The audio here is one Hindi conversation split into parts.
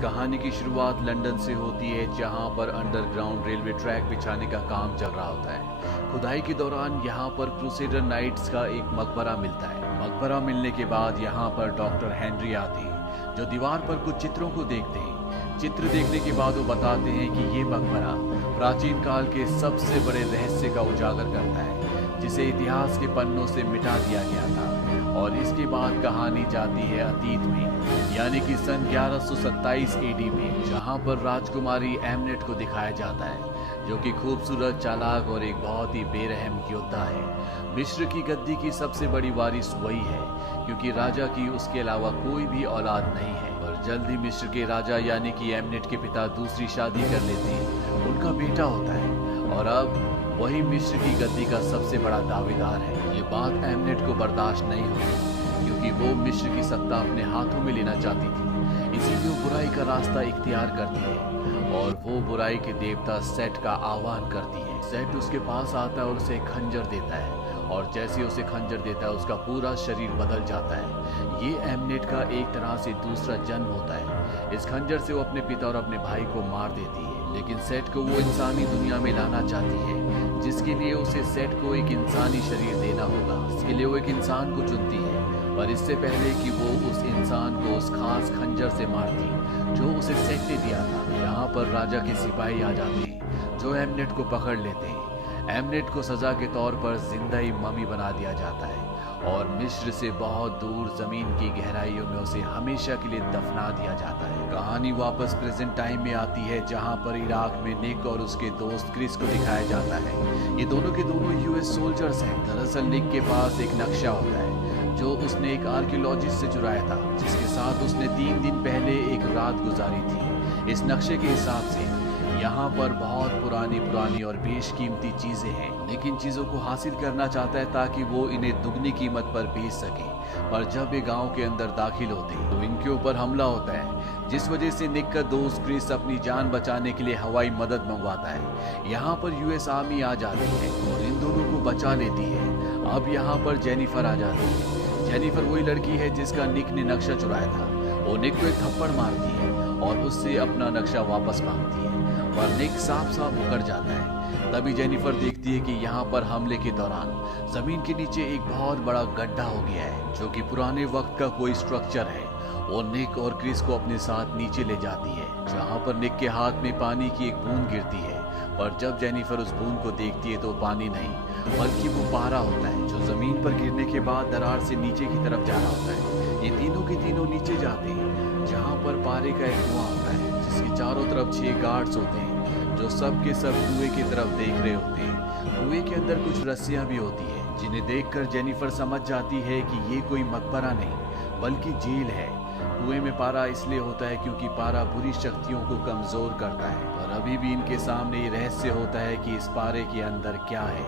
कहानी की शुरुआत लंदन से होती है, जहां पर अंडरग्राउंड रेलवे ट्रैक बिछाने का काम चल रहा होता है। खुदाई के दौरान यहां पर क्रूसेडर नाइट्स का एक मकबरा मिलता है। मकबरा मिलने के बाद यहां पर डॉक्टर हेनरी आते हैं, जो दीवार पर कुछ चित्रों को देखते हैं। चित्र देखने के बाद वो बताते हैं कि ये मकबरा प्राचीन काल के सबसे बड़े रहस्य का उजागर करता है, जिसे इतिहास के पन्नों से मिटा दिया गया था। और इसके बाद कहानी जाती है अतीत में, यानी कि सन 1127 एडी में, जहां पर राजकुमारी एमनेट को दिखाया जाता है, जो कि खूबसूरत, चालाक और एक बहुत ही बेरहम योद्धा है। मिस्र की गद्दी की सबसे बड़ी वारिस वही है, क्योंकि राजा की उसके अलावा कोई भी औलाद नहीं है। और जल्द ही मिस्र के राजा यानी कि एमनेट के पिता दूसरी शादी कर लेते हैं, उनका बेटा होता है और अब वही मिस्र की गद्दी का सबसे बड़ा दावेदार है। ये बात एमनेट को बर्दाश्त नहीं हुई, क्योंकि वो मिस्र की सत्ता अपने हाथों में लेना चाहती थी। इसीलिए वो बुराई का रास्ता इख्तियार करती है और वो बुराई के देवता सेट का आह्वान करती है। सेट उसके पास आता है और उसे खंजर देता है, और जैसे उसे खंजर देता है उसका पूरा शरीर बदल जाता है। ये एमनेट का एक तरह से दूसरा जन्म होता है। इस खंजर से वो अपने पिता और अपने भाई को मार देती है, लेकिन सेट को वो इंसानी दुनिया में लाना चाहती है, जिसके लिए उसे सेट को एक इंसानी शरीर देना होगा। इसके लिए वो एक इंसान को चुनती है, पर इससे पहले कि वो उस इंसान को उस खास खंजर से मारती जो उसे सेट ने दिया था, यहाँ पर राजा के सिपाही आ जाते हैं, जो एमनेट को पकड़ लेते हैं। एमनेट को सजा के तौर पर जिंदा ही मम्मी बना दिया जाता है और मिस्र से बहुत दूर जमीन की गहराइयों में उसे हमेशा के लिए दफना दिया जाता है। कहानी वापस प्रेजेंट टाइम में आती है, जहां पर इराक में निक और उसके दोस्त क्रिस को दिखाया जाता है। ये दोनों के दोनों यूएस सोल्जर्स हैं। दरअसल निक के पास एक नक्शा होता है, जो उसने एक आर्कियोलॉजिस्ट से चुराया था, जिसके साथ उसने 3 दिन पहले एक रात गुजारी थी। इस नक्शे के हिसाब से यहाँ पर बहुत पुरानी और बेशकीमती चीजें हैं, लेकिन चीजों को हासिल करना चाहता है ताकि वो इन्हें दुगनी कीमत पर बेच सके। पर जब ये गांव के अंदर दाखिल होते हैं तो इनके ऊपर हमला होता है, जिस वजह से निक का दोस्त क्रिस अपनी जान बचाने के लिए हवाई मदद मंगवाता है। यहाँ पर यूएस आर्मी आ जाती है और इन दोनों को बचा लेती है। अब यहाँ पर जेनिफर आ जाती है। जेनिफर वही लड़की है जिसका निक ने नक्शा चुराया था। वो निक को एक थप्पड़ मारती है और उससे अपना नक्शा वापस मांगती है, पर निक साफ साफ मुकर जाता है। तभी जेनिफर देखती है कि यहाँ पर हमले के दौरान जमीन के नीचे एक बहुत बड़ा गड्ढा हो गया है, जो कि पुराने वक्त का कोई स्ट्रक्चर है। वो निक और क्रिस को अपने साथ नीचे ले जाती है, जहाँ पर निक के हाथ में पानी की एक बूंद गिरती है। पर जब जेनिफर उस बूंद को देखती है तो पानी नहीं, बल्कि वो पारा होता है, जो जमीन पर गिरने के बाद दरार से नीचे की तरफ जा रहा होता है। ये तीनों के तीनों नीचे जाते हैं, जहाँ पर पारे का एक कुआं होता है, जिसके चारों तरफ 6 गार्ड्स होते हैं, जो सब के सब कुएं की तरफ देख रहे होते हैं। कुएं के अंदर कुछ रस्सियां भी होती है, जिन्हें देखकर जेनिफर समझ जाती है कि ये कोई मकबरा नहीं बल्कि जेल है। कुएं में पारा इसलिए होता है क्योंकि पारा बुरी शक्तियों को कमजोर करता है, और अभी भी इनके सामने ये रहस्य होता है कि इस पारे के अंदर क्या है।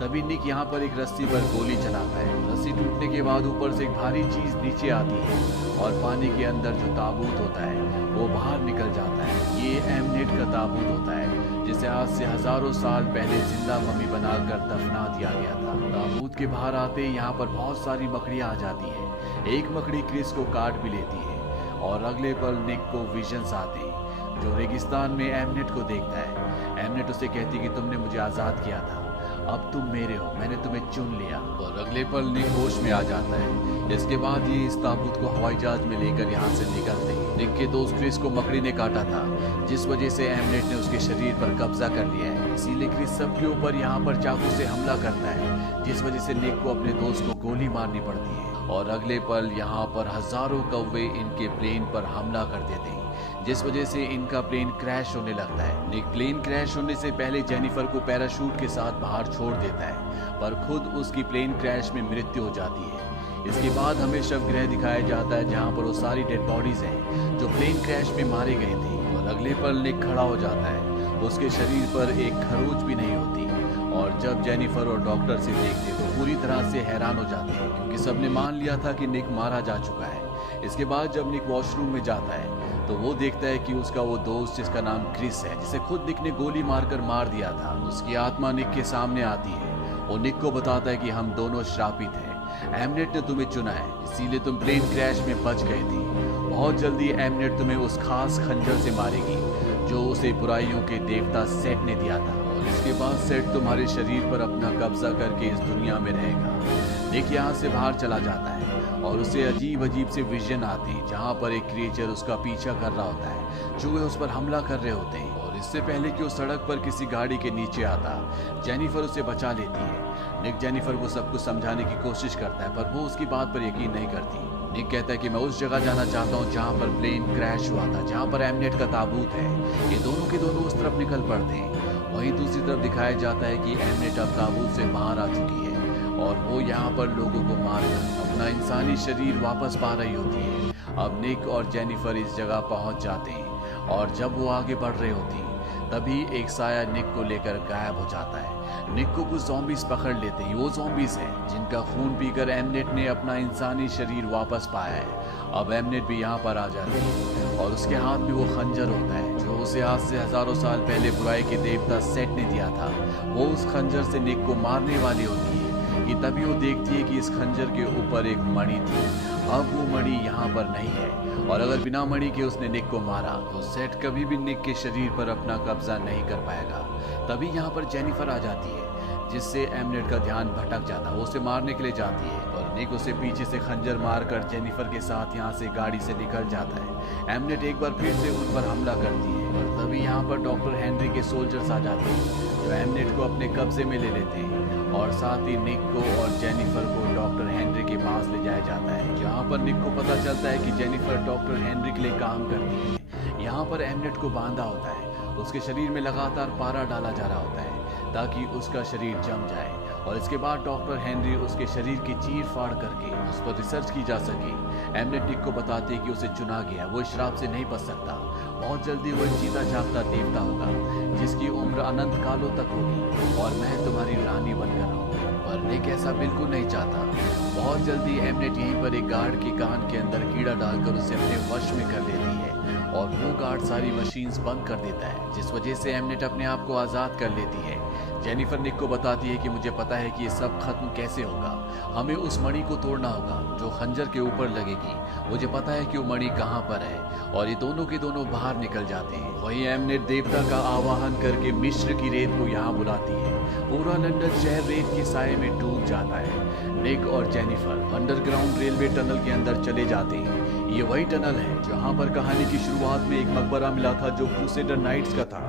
तभी निक यहाँ पर एक रस्सी पर गोली चलाता है। रस्सी टूटने के बाद ऊपर से एक भारी चीज नीचे आती है और पानी के अंदर जो ताबूत होता है वो बाहर निकल जाता है। ये एमनेट का ताबूत होता है, जिसे आज से हजारों साल पहले जिंदा मम्मी बनाकर दफना दिया गया था। ताबूत के बाहर आते यहाँ पर बहुत सारी मकड़ियाँ आ जाती है। एक मकड़ी क्रिस को काट भी लेती है और अगले पल निक को विजन्स आते हैं, जो रेगिस्तान में एमनेट को देखता है। एमनेट उसे कहती कि तुमने मुझे आजाद किया था, अब तुम मेरे हो, मैंने तुम्हें चुन लिया। और अगले पल निक होश में आ जाता है। इसके बाद ये इस ताबूत को हवाई जहाज में लेकर यहाँ से निकलते हैं। निक के दोस्त क्रिस को मकड़ी ने काटा था, जिस वजह से एमनेट ने उसके शरीर पर कब्जा कर लिया है। इसीलिए क्रिस सबके ऊपर यहाँ पर चाकू से हमला करता है, जिस वजह से निक को अपने दोस्त को गोली मारनी पड़ती है। और अगले पल यहाँ पर हजारों कौवे इनके प्लेन पर हमला कर देते हैं, जिस वजह से इनका प्लेन क्रैश होने लगता है। निक प्लेन क्रैश होने से पहले जेनिफर को पैराशूट के साथ बाहर छोड़ देता है, पर खुद उसकी प्लेन क्रैश में मृत्यु हो जाती है। इसके बाद हमें शवगृह दिखाया जाता है, जहाँ पर वो सारी डेड बॉडीज हैं जो प्लेन क्रैश में मारे गए थे। और अगले पल निक खड़ा हो जाता है, उसके शरीर पर एक खरोच भी नहीं होती। और जब जेनिफर और डॉक्टर से देखते तो पूरी तरह से हैरान हो जाते हैं, क्योंकि सबने मान लिया था कि निक मारा जा चुका है। इसके बाद जब निक वॉशरूम में जाता है तो वो देखता है कि उसका वो दोस्त जिसका नाम क्रिस है, जिसे खुद निक ने गोली मारकर मार दिया था, उसकी आत्मा निक के सामने आती है। वो निक को बताता है कि हम दोनों श्रापित हैं, एमनेट ने तुम्हें चुना है, इसीलिए तुम प्लेन क्रैश में बच गए थे। बहुत जल्दी एमनेट तुम्हें उस खास खंजर से मारेगी जो उसे बुराइयों के देवता सेट ने दिया था, और इसके बाद सेट तुम्हारे शरीर पर अपना कब्जा करके इस दुनिया में रहेगा। निक यहाँ से बाहर चला जाता है और उसे अजीब अजीब से विजन आते हैं जहाँ पर एक क्रिएचर उसका पीछा कर रहा होता है। चूहे उस पर हमला कर रहे होते हैं और इससे पहले कि वो सड़क पर किसी गाड़ी के नीचे आता, जेनिफर उसे बचा लेती है। निक जेनिफर को सब कुछ समझाने की कोशिश करता है पर वो उसकी बात पर यकीन नहीं करती। निक कहता है कि मैं उस जगह जाना चाहता हूँ जहाँ पर प्लेन क्रैश हुआ था, जहाँ पर एमनेट का ताबूत है। ये दोनों के दोनों उस तरफ निकल पड़ते हैं। वहीं दूसरी तरफ दिखाया जाता है कि एमनेट अब ताबूत से बाहर आ चुकी है और वो यहाँ पर लोगों को मारकर अपना इंसानी शरीर वापस पा रही होती है। अब निक और जेनिफर इस जगह पहुंच जाते हैं और जब वो आगे बढ़ रहे होती हैं तभी एक साया निक को लेकर गायब हो जाता है। निक को कुछ ज़ॉम्बीज़ पकड़ लेते हैं। वो ज़ॉम्बीज़ हैं जिनका खून पीकर एमनेट ने अपना इंसानी शरीर वापस पाया है। अब एमनेट भी यहाँ पर आ जाती है और उसके हाथ में वो खंजर होता है जो उसे आज से हजारों साल पहले बुराई के देवता सेट ने दिया था। वो उस खंजर से निक को मारने वाली होती है कि तभी वो देखती है कि इस खंजर के ऊपर एक मणि थी। अब वो मणि यहाँ पर नहीं है और अगर बिना मणि के उसने निक को मारा तो सेट कभी भी निक के शरीर पर अपना कब्जा नहीं कर पाएगा। तभी यहाँ पर जेनिफर आ जाती है जिससे एमनेट का ध्यान भटक जाता है। वो उसे मारने के लिए जाती है और निक उसे पीछे से खंजर मारकर जेनिफर के साथ यहाँ से गाड़ी से निकल जाता है। एमनेट एक बार फिर से उन पर हमला करती है और तभी यहाँ पर डॉक्टर हेनरी के सोल्जर्स आ जाते हैं जो एमनेट को अपने कब्जे में ले लेते हैं और साथ ही निक को और जेनिफर को डॉक्टर हेनरी के पास ले जाया जाता है जहाँ पर निक को पता चलता है कि जेनिफर डॉक्टर हेनरी के लिए काम करती है। यहाँ पर एमनेट को बांधा होता है, उसके शरीर में लगातार पारा डाला जा रहा होता है ताकि उसका शरीर जम जाए और इसके बाद डॉक्टर हेनरी उसके शरीर की चीर फाड़ करके उस पर रिसर्च की जा सके। एमनेट निक को बताते हैं कि उसे चुना गया, वो इस श्राप से नहीं बच सकता। बहुत जल्दी वो एक जीता जागता देवता होगा जिसकी उम्र अनंत कालों तक होगी और मैं तुम्हारी रानी बनकर रहूंगा। पर निक ऐसा बिल्कुल नहीं चाहता। बहुत जल्दी एमनेट यहीं पर एक गार्ड के कान के अंदर कीड़ा डालकर उसे अपने वश में कर लेती है और वो गार्ड सारी मशीन्स बंद कर देता है जिस वजह से एमनेट अपने आप को आज़ाद कर लेती है। जेनिफर निक को बताती है कि मुझे पता है कि ये सब खत्म कैसे होगा, हमें उस मणि को तोड़ना होगा जो खंजर के ऊपर लगेगी। मुझे पता है कि वो मणि कहाँ पर है और ये दोनों के दोनों बाहर निकल जाते हैं। वहीं एमनेट देवता का आवाहन करके मिस्र की रेत को यहाँ बुलाती है। पूरा लंदन शहर रेत के साये में डूब जाता है। निक और जेनिफर अंडरग्राउंड रेलवे टनल के अंदर चले जाते हैं। ये वही टनल है जहाँ पर कहानी की शुरुआत में एक मकबरा मिला था जो क्रूसेडर नाइट्स का था।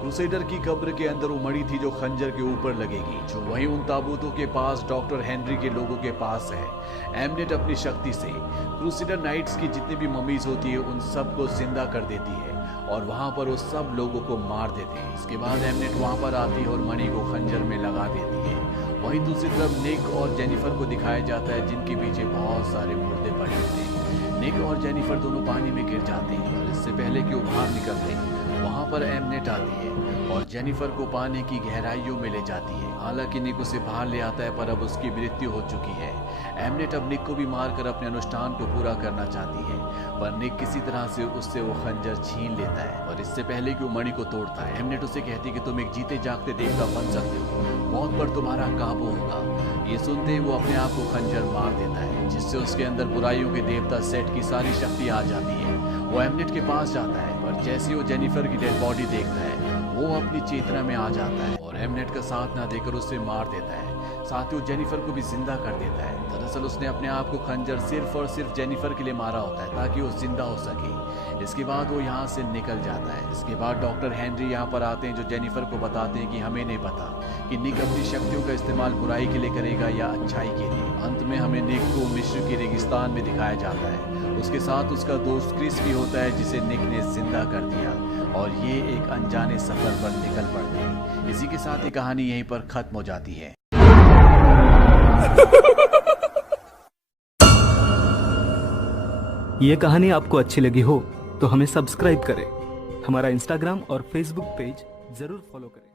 क्रूसेडर की कब्र के अंदर वो मणि थी जो खंजर के ऊपर लगेगी, जो वहीं उन ताबूतों के पास डॉक्टर हेनरी के लोगों के पास है। एमनेट अपनी शक्ति से क्रूसेडर नाइट्स की जितनी भी ममीज होती है उन सबको जिंदा कर देती है और वहां पर वो सब लोगों को मार देते हैं। इसके बाद एमनेट वहां पर आती है और मणि को खंजर में लगा देती है। वहीं दूसरी तरफ निक और जेनिफर को दिखाया जाता है जिनके पीछे बहुत सारे मुर्दे पड़े होते हैं। निक और जेनिफर दोनों पानी में गिर जाते हैं और इससे पहले कि वो बाहर निकलते हैं वहां पर एमनेट आती है और जेनिफर को पानी की गहराइयों में ले जाती है। हालांकि निक उसे बाहर ले आता है पर अब उसकी मृत्यु हो चुकी है। एमनेट अब निक को भी मारकर अपने अनुष्ठान को पूरा करना चाहती है पर निक किसी तरह से उससे वो खंजर छीन लेता है और इससे पहले कि वो मणि को तोड़ता है एमनेट उसे कहती है कि तुम एक जीते जागते देवता बन सकते हो, मौत पर तुम्हारा काबू होगा। ये सुनते ही वो अपने आप को खंजर मार देता है जिससे उसके अंदर बुराइयों के देवता सेट की सारी शक्ति आ जाती है। वो एमनेट के पास जाता है पर जैसे वो जेनिफर की डेड बॉडी देखता है वो अपनी चेतना में आ जाता है और एमनेट का साथ ना देकर उसे मार देता है। साथ ही वो जेनिफर को भी जिंदा कर देता है। दरअसल उसने अपने आप को खंजर सिर्फ और सिर्फ जेनिफर के लिए मारा होता है ताकि वो जिंदा हो सके। इसके बाद वो यहाँ से निकल जाता है। इसके बाद डॉक्टर हेनरी यहाँ पर आते हैं जो जेनिफर को बताते हैं कि हमें नहीं पता कि निक अपनी शक्तियों का इस्तेमाल बुराई के लिए करेगा या अच्छाई के लिए। अंत में हमें निक को मिस्र के रेगिस्तान में दिखाया जाता है। उसके साथ उसका दोस्त क्रिस भी होता है जिसे निक ने जिंदा कर दिया और ये एक अनजाने सफर पर निकल पड़ते हैं। इसी के साथ ही कहानी यहीं पर खत्म हो जाती है। ये कहानी आपको अच्छी लगी हो तो हमें सब्सक्राइब करें, हमारा इंस्टाग्राम और फेसबुक पेज जरूर फॉलो करें।